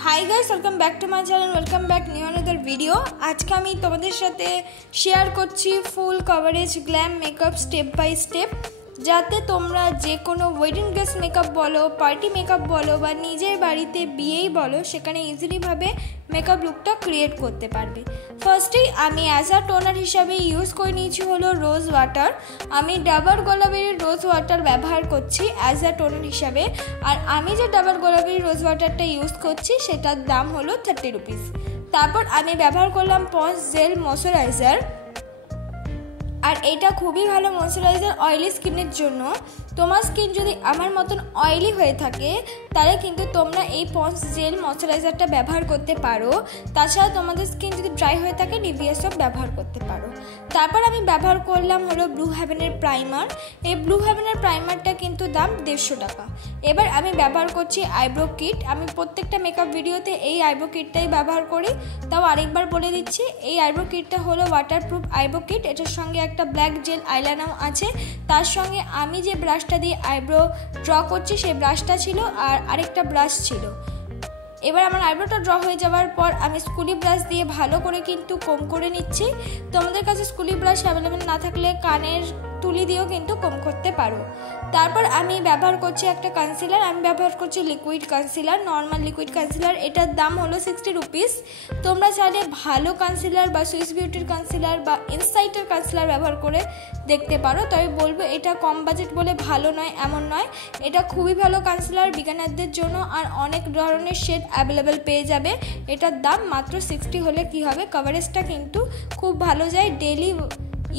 High guys, welcome back to my channel. Welcome back new another video. आज के आमी तोमादेर साथे शेयर करछि full coverage glam makeup step by step, जाते तोमरा जे कोनो वेडिंग ड्रेस मेकअप बोलो, पार्टी मेकअप बोलो बा निजेर बाड़ीते बियेई बोलो, सेखाने इजिली भावे मेकअप लुकटा क्रिएट करते पारबे। फार्स्टेई आमी एज आ टोनार हिसाबे यूज करे निয়েছি हलो रोज वाटार। आमी डाबर गोलाबेरी रोज वाटार व्यवहार करছি एज आ टोनार हिसाबे। और आमी जे डाबर गोलाबेरी रोज वाटारटा यूज करছি सेटार दाम हलो 30 रुपिस। तारपर आमी व्यवहार करलाम पन्स जेल मयश्चाराइजार। और एटा खूबी भालो मयश्चाराइजार अयेली स्किनेर जोन्नो। তোমার স্কিন যদি আমার মতন অয়েলি হয়ে থাকে তাহলে কিন্তু তোমরা এই পন্স জেল ময়শ্চারাইজারটা ব্যবহার করতে পারো। তাছাড়া তোমাদের স্কিন যদি ড্রাই হয়ে থাকে নিভিয়া সোপ ব্যবহার করতে পারো। তারপর আমি ব্যবহার করলাম হলো ব্লু হেভেনের প্রাইমার। এই ব্লু হেভেনের প্রাইমারটা কিন্তু দাম 150 টাকা। এবার আমি ব্যবহার করছি আইব্রো কিট। আমি প্রত্যেকটা মেকআপ ভিডিওতে এই আইব্রো কিটটাই ব্যবহার করি, তাও আরেকবার বলে দিচ্ছি। এই আইব্রো কিটটা হলো ওয়াটারপ্রুফ আইব্রো কিট। এটার সঙ্গে একটা ব্ল্যাক জেল আইলাইনার আছে, তার সঙ্গে আমি যে ব্রাশটা দিয়ে আইব্রো ড্র করছি সেই ব্রাশটা ছিল আর আরেকটা ব্রাশ ছিল। এবার আমার আইব্রোটা ড্র হয়ে যাওয়ার পর আমি স্কুলি ব্রাশ দিয়ে ভালো করে কিন্তু কম করে নিচ্ছি। তোমাদের কাছে স্কুলি ব্রাশ অ্যাভেলেবেল না থাকলে কানের তুলি দিয়েও কিন্তু কম করতে পারো। তারপর আমি ব্যবহার করছি একটা কনসিলার। আমি ব্যবহার করছি liquid concealer, normal liquid concealer. এটার দাম হলো 60 রুপিস। তোমরা চাইলে ভালো কনসিলার বা সুইস বিউটির কনসিলার বা ইনসাইটের কনসিলার ব্যবহার করে দেখতে পারো। তবে বলবো এটা কম বাজেট বলে ভালো নয় এমন নয়, এটা খুবই ভালো কনসিলার বিগিনারদের জন্য। আর অনেক ধরনের শেড অ্যাভেলেবেল পেয়ে যাবে। এটার দাম মাত্র 60 হলে কি হবে, কভারেজটা কিন্তু খুব ভালো যায়। ডেইলি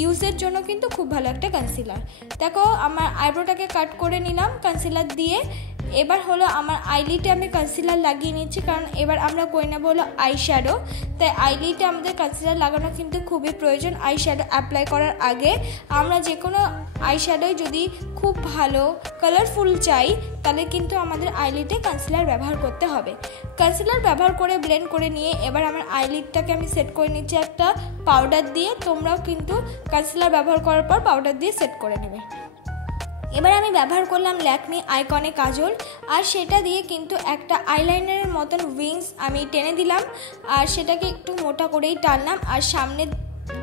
ইউজের জন্য কিন্তু খুব ভালো একটা কনসিলার। দেখো আমার আইব্রোটাকে কাট করে নিলাম কনসিলার দিয়ে। এবার হলো আমার আইলিটে আমি কনসিলার লাগিয়ে নিচ্ছি, কারণ এবার আমরা করি না বলো আই শ্যাডো। তাই আইলিটে আমাদের কনসিলার লাগানো কিন্তু খুবই প্রয়োজন। আই শ্যাডো অ্যাপ্লাই করার আগে আমরা যে কোনো আই শ্যাডোয় যদি খুব ভালো কালারফুল চাই তাহলে কিন্তু আমাদের আইলিটে কনসিলার ব্যবহার করতে হবে। কনসিলার ব্যবহার করে ব্লেন্ড করে নিয়ে এবার আমার আইলিটটাকে আমি সেট করে নিচ্ছি একটা পাউডার দিয়ে। তোমরাও কিন্তু কনসিলার ব্যবহার করার পর পাউডার দিয়ে সেট করে নেবে। এবার আমি ব্যবহার করলাম ল্যাকমি আইকনে কাজল, আর সেটা দিয়ে কিন্তু একটা আইলাইনারের মতন উইংস আমি টেনে দিলাম আর সেটাকে একটু মোটা করেই টানলাম আর সামনের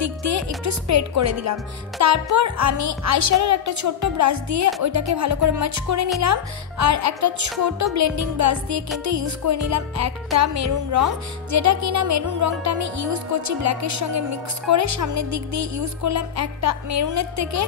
দিক দিয়ে একটু স্প্রেড করে দিলাম। তারপর আমি আইশ্যাডোর একটা ছোট্ট ব্রাশ দিয়ে ওইটাকে ভালো করে মাচ করে নিলাম আর একটা ছোট ব্লেন্ডিং ব্রাশ দিয়ে কিন্তু ইউজ করে নিলাম একটা মেরুন রং, যেটা কিনা মেরুন রংটা আমি ইউজ করছি ব্ল্যাকের সঙ্গে মিক্স করে। সামনের দিক দিয়ে ইউজ করলাম একটা মেরুনের থেকে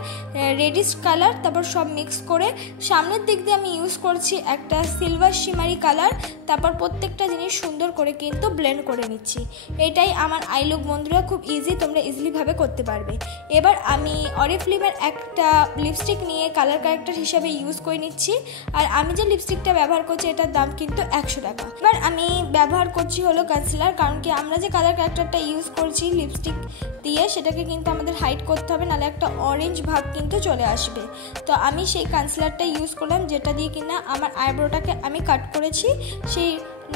রেডিশ কালার, তারপর সব মিক্স করে সামনের দিক দিয়ে আমি ইউজ করছি একটা সিলভার শিমারি কালার। তারপর প্রত্যেকটা জিনিস সুন্দর করে কিন্তু ব্লেন্ড করে নিচ্ছি। এটাই আমার আই লুক বন্ধুরা, খুব ইজি, তোমরা ইজিলিভাবে করতে পারবে। এবার আমি অরিফ্লেমের একটা লিপস্টিক নিয়ে কালার কারেক্টার হিসাবে ইউজ করে নিচ্ছি। আর আমি যে লিপস্টিকটা ব্যবহার করছি এটার দাম কিন্তু 100 টাকা। এবার আমি ব্যবহার করছি হলো কনসিলার, কারণ কি আমরা যে কালার কারেক্টারটা ইউজ করছি লিপস্টিক দিয়ে সেটাকে কিন্তু আমাদের হাইড করতে হবে, নাহলে একটা অরেঞ্জ ভাব কিন্তু চলে আসবে। তো আমি সেই কনসিলারটা ইউজ করলাম, যেটা দিয়ে কিনা আমার আইব্রোটাকে আমি কাট করেছি, সেই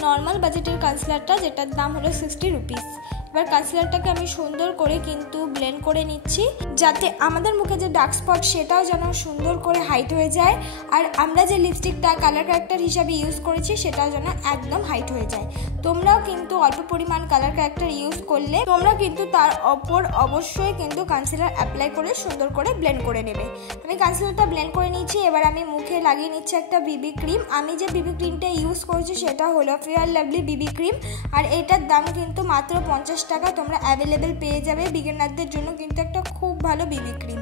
নর্মাল বাজেটের কনসিলারটা, যেটার দাম হলো 60 রুপিস। এবার কনসিলারটাকে আমি সুন্দর করে কিন্তু ব্লেন্ড করে নিচ্ছি, যাতে আমাদের মুখে যে ডার্ক স্পট সেটাও যেন সুন্দর করে হাইট হয়ে যায়। আর আমরা যে লিপস্টিকটা কালার ক্যারেক্টার হিসাবে ইউজ করেছি সেটাও যেন একদম হাইট হয়ে যায়। তোমরাও কিন্তু অল্প পরিমাণ কালার ক্যারেক্টার ইউজ করলে তোমরা কিন্তু তার ওপর অবশ্যই কিন্তু কনসিলার অ্যাপ্লাই করে সুন্দর করে ব্লেন্ড করে নেবে। আমি কনসিলারটা ব্লেন্ড করে নিচ্ছি। এবার আমি মুখে লাগিয়ে নিচ্ছি একটা বিবি ক্রিম। আমি যে বিবি ক্রিমটা ইউজ করেছি সেটা হলো ফেয়ার লাভলি বিবি ক্রিম, আর এটার দাম কিন্তু মাত্র 50 টাকা। তোমরা অ্যাভেলেবেল পেয়ে যাবে। বিগিনারদের জন্য কিন্তু একটা খুব ভালো বিবি ক্রিম।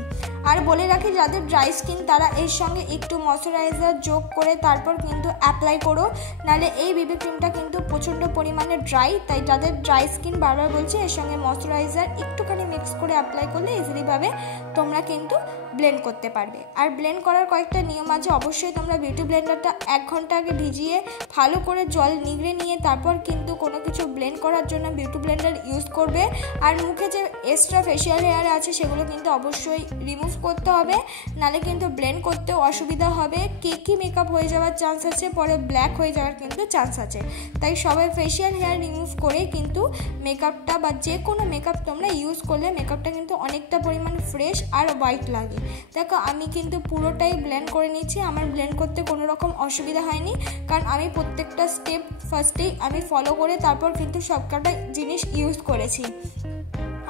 আর বলে রাখি, যাদের ড্রাই স্কিন তারা এর সঙ্গে একটু ময়শ্চারাইজার যোগ করে তারপর কিন্তু অ্যাপ্লাই করো, নাহলে এই বিবি ক্রিমটা কিন্তু প্রচণ্ড পরিমাণে ড্রাই। তাই যাদের ড্রাই স্কিন বারবার বলছি এর সঙ্গে ময়শ্চারাইজার একটুখানি মিক্স করে অ্যাপ্লাই করলে ইজিলিভাবে তোমরা কিন্তু ব্লেন্ড করতে পারবে। আর ব্লেন্ড করার কয়েকটা নিয়ম আছে। অবশ্যই তোমরা বিউটি ব্লেন্ডারটা 1 ঘন্টা আগে ভিজিয়ে ভালো করে জল নিগড়ে নিয়ে তারপর কিন্তু কোনো কিছু ব্লেন্ড করার জন্য বিউটি ব্লেন্ডার ইউজ করবে। আর মুখে যে এক্সট্রা ফেশিয়াল হেয়ার আছে সেগুলো কিন্তু অবশ্যই রিমুভ করতে হবে, নাহলে কিন্তু ব্লেন্ড করতেও অসুবিধা হবে। কেকি মেকআপ হয়ে যাওয়ার চান্স আছে, পরে ব্ল্যাক হয়ে যাওয়ার কিন্তু চান্স আছে। তাই সবাই ফেশিয়াল হেয়ার রিমুভ করে কিন্তু মেকআপটা বা যে কোনো মেকআপ তোমরা ইউজ করলে মেকআপটা কিন্তু অনেকটা পরিমাণ ফ্রেশ আর হোয়াইট লাগে। দেখো আমি কিন্তু পুরোটাই ব্লেন্ড করে নিচ্ছি, আমার ব্লেন্ড করতে কোনো রকম অসুবিধা হয়নি, কারণ আমি প্রত্যেকটা স্টেপ ফার্স্টেই আমি ফলো করে তারপর কিন্তু সবকটা জিনিস ইউজ করেছি।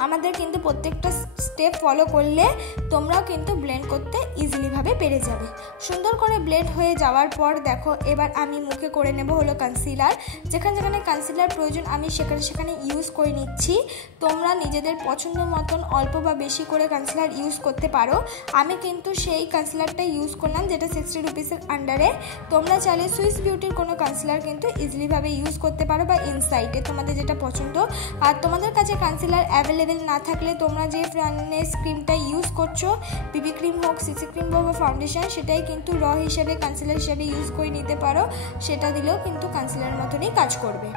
আমাদের কিন্তু প্রত্যেকটা স্টেপ ফলো করলে তোমরাও কিন্তু ব্লেন্ড করতে ইজিলিভাবে পেরে যাবে। সুন্দর করে ব্লেন্ড হয়ে যাওয়ার পর দেখো এবার আমি মুখে করে নেব হলো কনসিলার। যেখানে যেখানে কনসিলার প্রয়োজন আমি সেখানে ইউজ করে নিচ্ছি। তোমরা নিজেদের পছন্দ মতন অল্প বা বেশি করে কনসিলার ইউজ করতে পারো। আমি কিন্তু সেই কনসিলারটা ইউজ করলাম যেটা 60 রুপিসের আন্ডারে। তোমরা চাইলে সুইস বিউটির কোনো কনসিলার কিন্তু ইজিলিভাবে ইউজ করতে পারো বা ইনসাইডে তোমাদের যেটা পছন্দ। আর তোমাদের কাছে কনসিলার অ্যাভেলেবেল না থাকলে তোমরা যে ফ্রেশনেস ক্রিমটা ইউজ করছো, বিবি ক্রিম হোক, সিসি ক্রিম হোক বা ফাউন্ডেশন, সেটাই কিন্তু র হিসেবে কনসিলার হিসেবে ইউজ করে নিতে পারো। সেটা দিলেও কিন্তু কনসিলার মতনই কাজ করবে।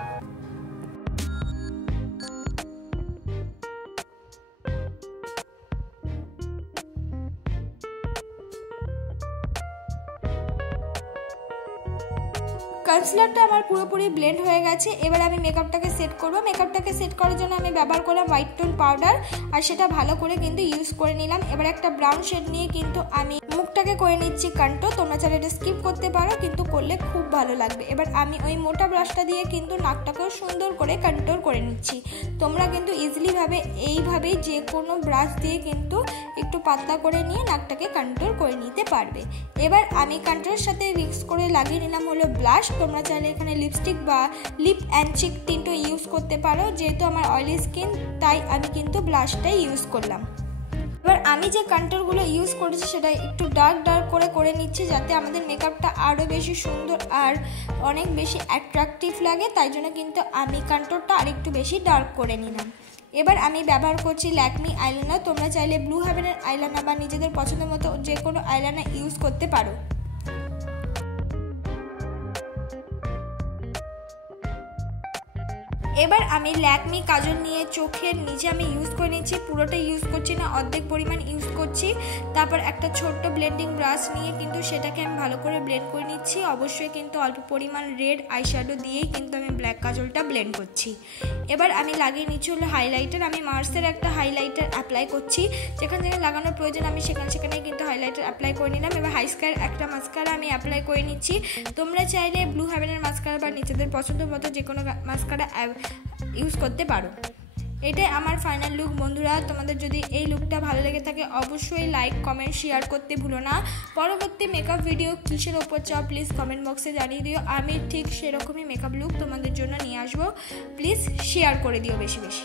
কনসিলারটা আমার পুরোপুরি ব্লেন্ড হয়ে গেছে। এবার আমি মেকআপটাকে সেট করব। মেকআপটাকে সেট করার জন্য আমি ব্যবহার করলাম হোয়াইট টোন পাউডার, আর সেটা ভালো করে কিন্তু ইউজ করে নিলাম। এবার একটা ব্রাউন শেড নিয়ে কিন্তু আমি মুখটাকে করে নিচ্ছি কন্ট্রোল। তোমরা চাইলে এটা স্কিপ করতে পারো, কিন্তু করলে খুব ভালো লাগবে। এবার আমি ওই মোটা ব্রাশটা দিয়ে কিন্তু নাকটাকেও সুন্দর করে কন্ট্রোল করে নিচ্ছি। তোমরা কিন্তু ইজিলিভাবে এইভাবেই যে কোনো ব্রাশ দিয়ে কিন্তু একটু পাতলা করে নিয়ে নাকটাকে কন্ট্রোল করে নিতে পারবে। এবার আমি কন্ট্রোলের সাথে মিক্স করে লাগিয়ে নিলাম হলো ব্লাশ। তোমরা চাইলে এখানে লিপস্টিক বা লিপ অ্যান্ড চিক টিন্টও ইউজ করতে পারো। যেহেতু আমার অয়েলি স্কিন তাই আমি কিন্তু ব্লাশটাই ইউজ করলাম। এবার আমি যে কন্ট্রোলগুলো ইউজ করেছি সেটা একটু ডার্ক করে নিচ্ছি, যাতে আমাদের মেকআপটা আরও বেশি সুন্দর আর অনেক বেশি অ্যাট্রাকটিভ লাগে। তাই জন্য কিন্তু আমি কন্ট্রোলটা আরেকটু বেশি ডার্ক করে নিলাম। এবার আমি ব্যবহার করছি ল্যাকমি আইলাইনার। তোমরা চাইলে ব্লু হেভেনের আইলাইনার বা নিজেদের পছন্দ মতো যে কোনো আইলাইনার ইউজ করতে পারো। এবার আমি ল্যাকমি কাজল নিয়ে চোখের নিচে আমি ইউজ করে নিচ্ছি। পুরোটা ইউজ করছি না, অর্ধেক পরিমাণ ইউজ করছি। তারপর একটা ছোট্ট ব্লেন্ডিং ব্রাশ নিয়ে কিন্তু সেটাকে আমি ভালো করে ব্লেন্ড করে নিচ্ছি। অবশ্যই কিন্তু অল্প পরিমাণ রেড আইশ্যাডো দিয়েই কিন্তু আমি ব্ল্যাক কাজলটা ব্লেন্ড করছি। এবার আমি লাগিয়ে নিচ্ছি হলো হাইলাইটার। আমি মার্সের একটা হাইলাইটার অ্যাপ্লাই করছি। যেখানে যেখানে লাগানোর প্রয়োজন আমি সেখানে কিন্তু হাইলাইটার অ্যাপ্লাই করে নিলাম। এবার হাইস্কার একটা মাস্কারা আমি অ্যাপ্লাই করে নিচ্ছি। তোমরা চাইলে ব্লু হেভেনের মাস্কারা বা নিজেদের পছন্দ মতো যে কোনো মাস্কারা ইউজ করতে পারো। এটাই আমার ফাইনাল লুক। বন্ধুরা, তোমাদের যদি এই লুকটা ভালো লেগে থাকে অবশ্যই লাইক, কমেন্ট, শেয়ার করতে ভুলো না। পরবর্তী মেকআপ ভিডিও কিসের ওপর চাও প্লিজ কমেন্ট বক্সে জানিয়ে দিও। আমি ঠিক সেরকমই মেকআপ লুক তোমাদের জন্য নিয়ে আসবো। প্লিজ শেয়ার করে দিও বেশি বেশি।